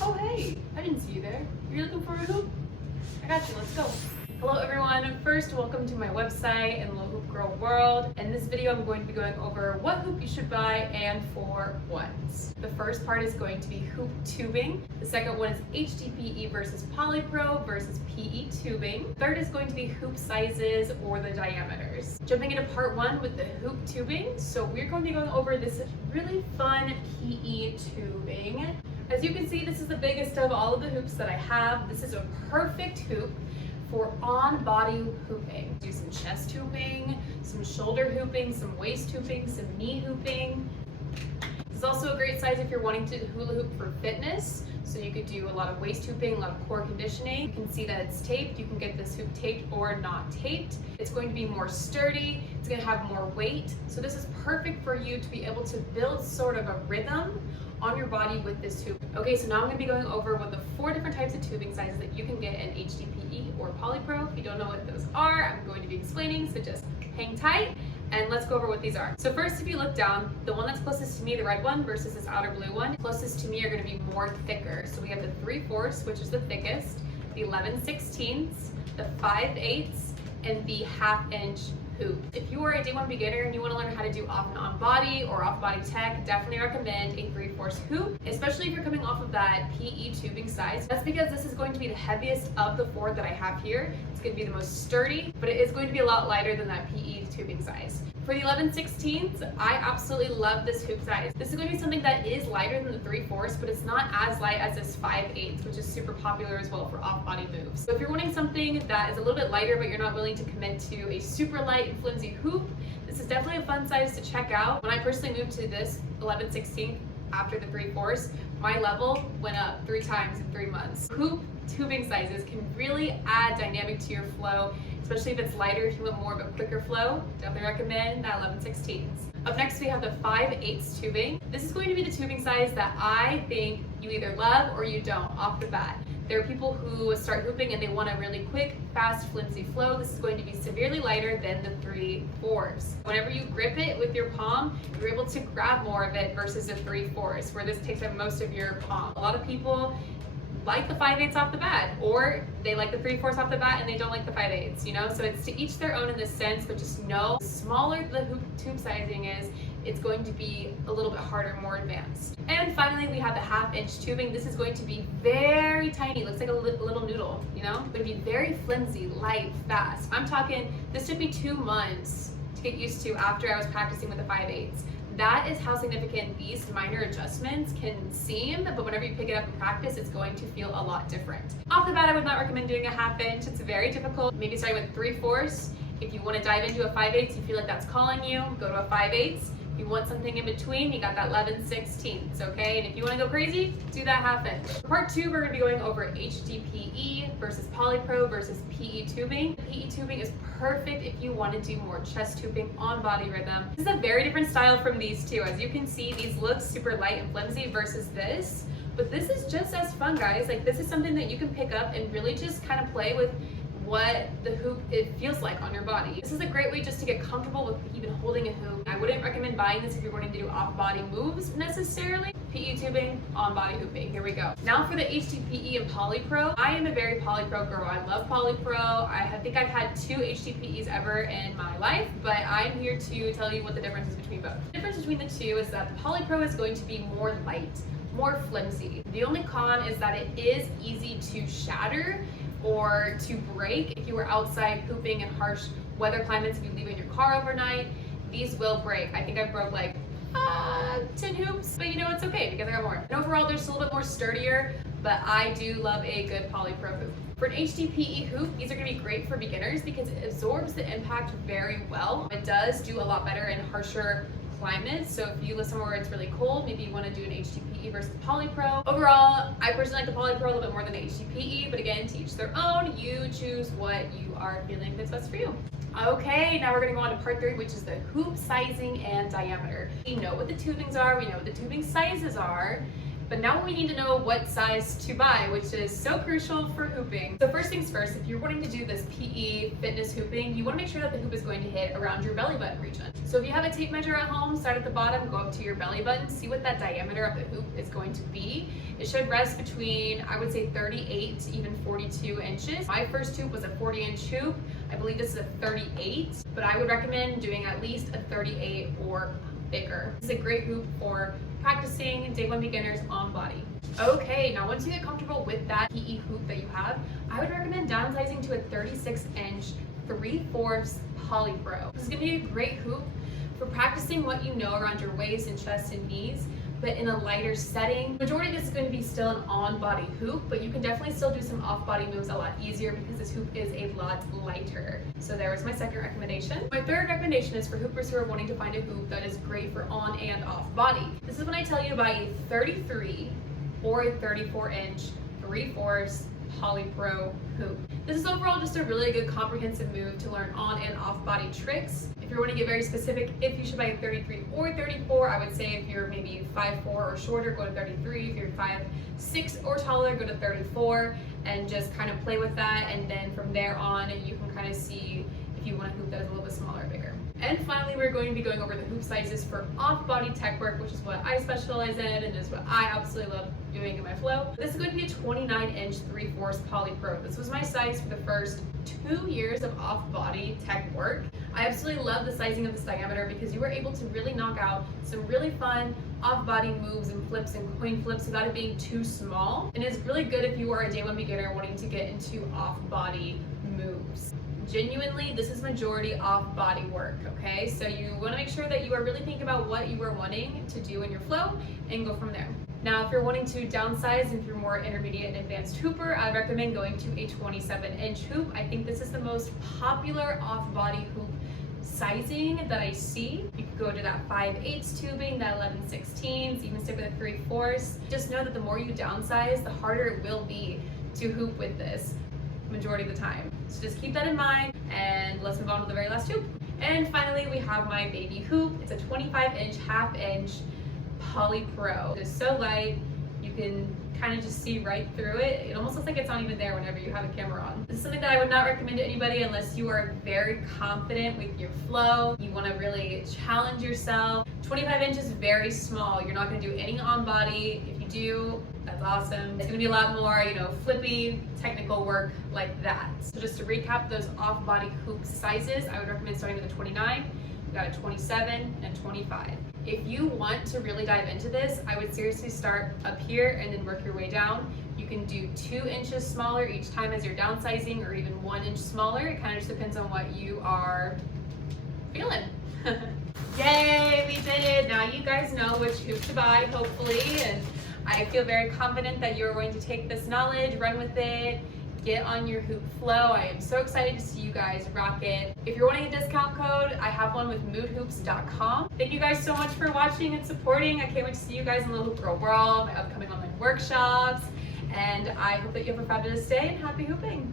Oh hey, I didn't see you there. You're looking for a hoop? I got you, let's go. Hello everyone, first welcome to my website and Little Hoop Girl World. In this video I'm going to be going over what hoop you should buy and for what. The first part is going to be hoop tubing. The second one is hdpe versus polypro versus PE tubing. Third is going to be hoop sizes or the diameters. Jumping into part one with the hoop tubing. So we're going to be going over this really fun PE tubing. As you can see, this is the biggest of all of the hoops that I have. This is a perfect hoop for on-body hooping. Do some chest hooping, some shoulder hooping, some waist hooping, some knee hooping. This is also a great size if you're wanting to hula hoop for fitness. So you could do a lot of waist hooping, a lot of core conditioning. You can see that it's taped. You can get this hoop taped or not taped. It's going to be more sturdy. It's going to have more weight. So this is perfect for you to be able to build sort of a rhythm on your body with this hoop. Okay, so now I'm going to be going over what the 4 different types of tubing sizes that you can get in hdpe or polypro. If you don't know what those are, I'm going to be explaining, so just hang tight and let's go over what these are. So first, if you look down, the one that's closest to me, the red one versus this outer blue one, closest to me are going to be more thicker. So we have the 3/4, which is the thickest, the 11/16, the 5/8, and the 1/2 inch hoop. If you are a day one beginner and you want to learn how to do off and on body or off body tech, definitely recommend a 3/4 hoop, especially if you're coming off of that PE tubing size. That's because this is going to be the heaviest of the 4 that I have here. It's going to be the most sturdy, but it is going to be a lot lighter than that PE tubing size. For the 11/16, I absolutely love this hoop size. This is going to be something that is lighter than the 3/4, but it's not as light as this 5/8, which is super popular as well for off-body moves. So if you're wanting something that is a little bit lighter, but you're not willing to commit to a super light and flimsy hoop, this is definitely a fun size to check out. When I personally moved to this 11/16 after the 3/4, my level went up 3 times in 3 months. Hoop tubing sizes can really add dynamic to your flow, especially if it's lighter. If you want more of a quicker flow, definitely recommend that 11/16. Up next, we have the 5/8 tubing. This is going to be the tubing size that I think you either love or you don't off the bat. There are people who start hooping and they want a really quick, fast, flimsy flow. This is going to be severely lighter than the 3/4. Whenever you grip it with your palm, you're able to grab more of it versus the 3/4, where this takes up most of your palm. A lot of people like the 5/8 off the bat, or they like the 3/4 off the bat and they don't like the 5/8, you know? So it's to each their own in this sense, but just know the smaller the hoop tube sizing is, it's going to be a little bit harder, more advanced. And finally, we have the 1/2 inch tubing. This is going to be very tiny. It looks like a little noodle, you know? It's going to be very flimsy, light, fast. I'm talking, this took me 2 months to get used to after I was practicing with the 5/8. That is how significant these minor adjustments can seem, but whenever you pick it up in practice, it's going to feel a lot different. Off the bat, I would not recommend doing a 1/2 inch. It's very difficult. Maybe starting with 3/4. If you want to dive into a 5/8, you feel like that's calling you, go to a 5/8. If you want something in between, you got that 11/16, okay? And if you want to go crazy, do that 1/2 inch. For part 2, we're going to be going over hdpe versus polypro versus PE tubing. PE tubing is perfect if you want to do more chest hooping on body rhythm. This is a very different style from these two. As you can see, these look super light and flimsy versus this, but this is just as fun, guys. Like, this is something that you can pick up and really just kind of play with what the hoop it feels like on your body. This is a great way just to get comfortable with even holding a hoop. I wouldn't recommend buying this if you're wanting to do off-body moves necessarily. PE tubing, on-body hooping. Here we go. Now for the hdpe and polypro. I am a very polypro girl. I love polypro. I think I've had 2 hdpes ever in my life, but I'm here to tell you what the difference is between both. The difference between the two is that the polypro is going to be more light, more flimsy. The only con is that it is easy to shatter or to break. If you were outside hooping in harsh weather climates, if you leave in your car overnight, these will break. I think I broke like 10 hoops, but you know, it's okay because I got more. And overall, they're just a little bit more sturdier, but I do love a good polypro hoop. For an hdpe hoop, these are going to be great for beginners because it absorbs the impact very well. It does do a lot better in harsher climates. So if you live somewhere where it's really cold, maybe you want to do an hdpe versus polypro. Overall, I personally like the polypro a little bit more than the hdpe, but again, to each their own. You choose what you are feeling fits best for you. Okay, now we're going to go on to part 3, which is the hoop sizing and diameter. We know what the tubings are, we know what the tubing sizes are, but now we need to know what size to buy, which is so crucial for hooping. So first things first, if you're wanting to do this PE fitness hooping, you want to make sure that the hoop is going to hit around your belly button region. So if you have a tape measure at home, start at the bottom, go up to your belly button, see what that diameter of the hoop is going to be. It should rest between, I would say, 38 to even 42 inches. My first hoop was a 40-inch hoop. I believe this is a 38, but I would recommend doing at least a 38 or bigger. This is a great hoop for practicing day one beginners on body. Okay, now once you get comfortable with that PE hoop that you have, I would recommend downsizing to a 36-inch 3/4 polypro. This is gonna be a great hoop for practicing what you know around your waist and chest and knees, but in a lighter setting. Majority of this is going to be still an on-body hoop, but you can definitely still do some off-body moves a lot easier because this hoop is a lot lighter. So there was my second recommendation. My third recommendation is for hoopers who are wanting to find a hoop that is great for on and off body. This is when I tell you to buy a 33 or a 34-inch 3/4 polypro hoop. This is overall just a really good comprehensive move to learn on and off body tricks. If you want to get very specific, if you should buy a 33 or 34, I would say if you're maybe 5'4" or shorter, go to 33. If you're 5'6" or taller, go to 34, and just kind of play with that. And then from there on, you can kind of see if you want a hoop that is a little bit smaller or bigger. And finally, we're going to be going over the hoop sizes for off-body tech work, which is what I specialize in and is what I absolutely love doing in my flow. This is going to be a 29-inch 3/4 polypro. This was my size for the first 2 years of off-body tech work. I absolutely love the sizing of this diameter because you were able to really knock out some really fun off-body moves and flips and coin flips without it being too small. And it's really good if you are a day one beginner wanting to get into off-body moves. Genuinely, this is majority off-body work, okay? So you want to make sure that you are really thinking about what you are wanting to do in your flow and go from there. Now, if you're wanting to downsize, if you're more intermediate and advanced hooper, I'd recommend going to a 27-inch hoop. I think this is the most popular off-body hoop sizing that I see. You could go to that 5/8 tubing, that 11/16, even stick with a 3/4. Just know that the more you downsize, the harder it will be to hoop with this majority of the time. So just keep that in mind, and let's move on to the very last hoop. And finally, we have my baby hoop. It's a 25-inch, 1/2-inch polypro. It's so light, you can kind of just see right through it. It almost looks like it's not even there whenever you have a camera on. This is something that I would not recommend to anybody unless you are very confident with your flow. You want to really challenge yourself. 25 inches is very small. You're not going to do any on body. If you do, that's awesome. It's going to be a lot more, flippy, technical work like that. So just to recap those off-body hoop sizes, I would recommend starting with a 29. We got a 27 and 25. If you want to really dive into this, I would seriously start up here and then work your way down. You can do 2 inches smaller each time as you're downsizing, or even 1 inch smaller. It kind of just depends on what you are feeling. Yay, we did it. Now you guys know which hoop to buy, hopefully, and I feel very confident that you're going to take this knowledge, run with it, get on your hoop flow. I am so excited to see you guys rock it. If you're wanting a discount code, I have one with moodhoops.com. Thank you guys so much for watching and supporting. I can't wait to see you guys in the Hoop Girl world, my upcoming online workshops, and I hope that you have a fabulous day and happy hooping.